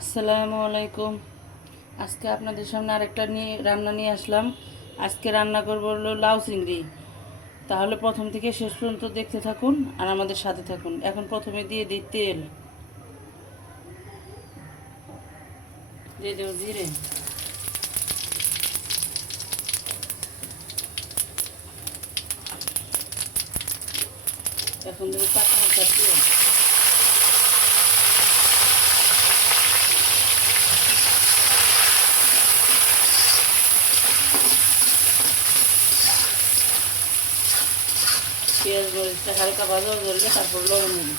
আসসালামু আলাইকুম। আজকে আপনাদের সামনে আরেকটা রান্না নিয়ে আসলাম। আজকে রান্না করব হলো লাউ চিংড়ি। তাহলে প্রথম থেকে শেষ পর্যন্ত দেখতে থাকুন আর আমাদের সাথে থাকুন। এখন প্রথমে দিয়ে দিই তেল, দিয়ে দেব জিরে, এখন দেবো কাঁচা লঙ্কা, পেঁয়াজ, পেঁয়াজ মরিচটা হালকা ভাজা ধরলে তারপর লবণ দিই।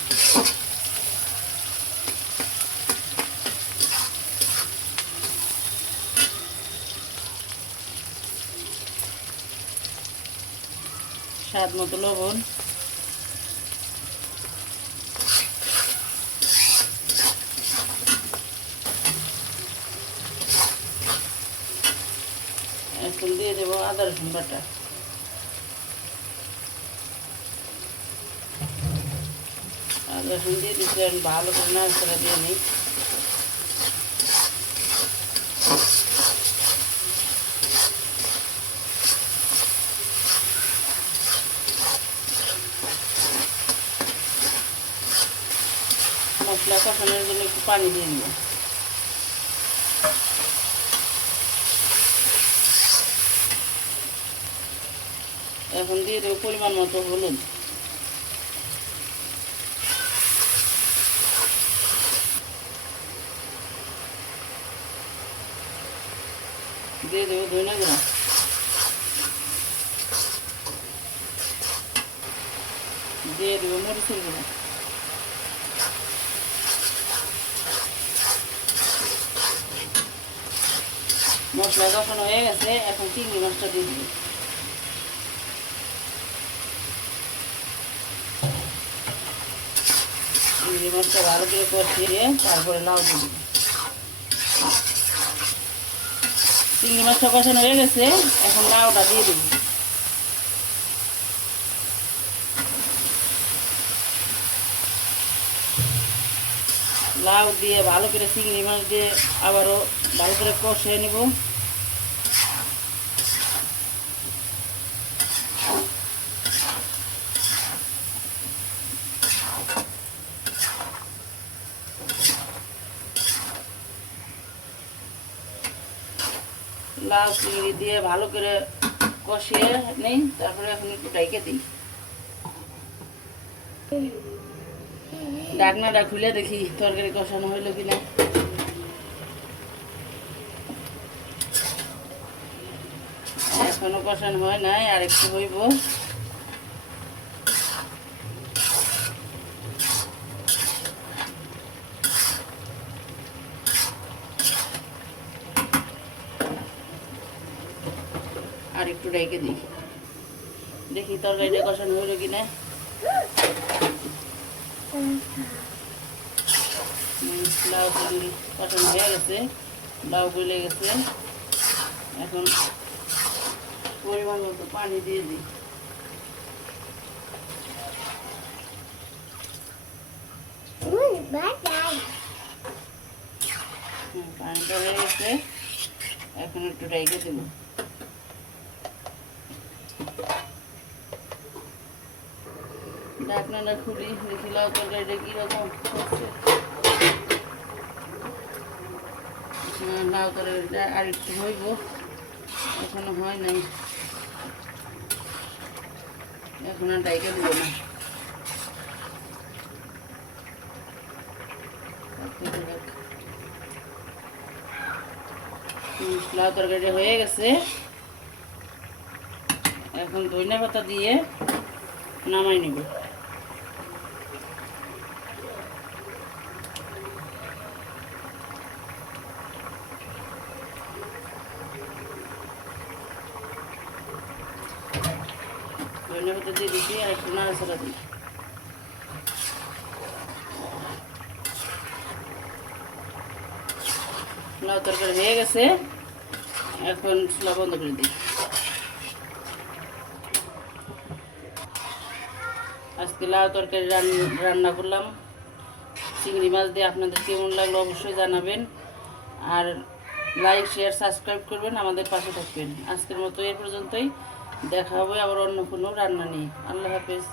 স্বাদ মতো লবণ, এখন দিয়ে দেবো আদা রসুন বাটা, আদা রসুন দিয়ে দিচ্ছি। আমি ভালো করে নাড়াচাড়া দিয়ে নিই। মশলা কষানোর জন্য একটু পানি দিয়ে দিব। এখন দিয়ে দেবো পরিমাণ মতো হলুদ, দিয়ে দেবো ধনে গুঁড়া, দিয়ে দেবো মরিচের গুঁড়া, মশলা কষানো হয়ে গেছে। এখন চিংড়ি মাছটা দিয়ে দিবি। চিংড়ি মাছটা ভালো করে কষিয়ে তারপরে লাউ দিয়ে দিবি। চিংড়ি মাছটা কষানো হয়ে গেছে, এখন লাউটা দিয়ে দিবি। লাউ দিয়ে ভালো করে চিংড়ি মাছ দিয়ে আবারও ভালো করে কষিয়ে নেব। লাউ চিংড়ি দিয়ে ভালো করে কষিয়ে নেই, তারপরে এখন একটু ঢেকে দিই। ঢাকনাটা খুলে দেখি তরকারি কষানো হইলো কিনা। এখনো কষানো হয় নাই, আর একটু হইব। আর একটু ঢেকে দিই, দেখি তরকারিটা কষানো হইলো কিনা। লাউ চিংড়ি কষানো হয়ে গেছে, লাউ গলে গেছে। এখন পরিমাণ মতো পানি দিয়ে দিই। পানিটা হয়ে গেছে, এখন একটু ঢেকে দেবো। ঢাকনাটা খুলি, দেখি লাউ তরকারিটা কীরকম হচ্ছে। লাউ তরকারিটা আর একটু হইব, এখনো হয় নাই। এখন আর ঢেকে দেবো না। লাউ তরকারিটা হয়ে গেছে, এখন ধনিয়া পাতা দিয়ে নামাই নেব। ধনিয়া পাতা দিয়ে দিচ্ছি আর একটু নাড়াচাড়া দিই। লাউ তরকারি হয়ে গেছে, এখন চুলা বন্ধ করে দিই। আজকে লাউ তরকারি রান্না করলাম। চিংড়ি মাছ দিয়ে আপনাদের কেমন লাগলো অবশ্যই জানাবেন। আর লাইক শেয়ার সাবস্ক্রাইব করবেন, আমাদের পাশে থাকবেন। আজকের মতো এ পর্যন্তই, দেখা হবে আবার অন্য কোনো রান্না নিয়ে। আল্লাহ হাফেজ।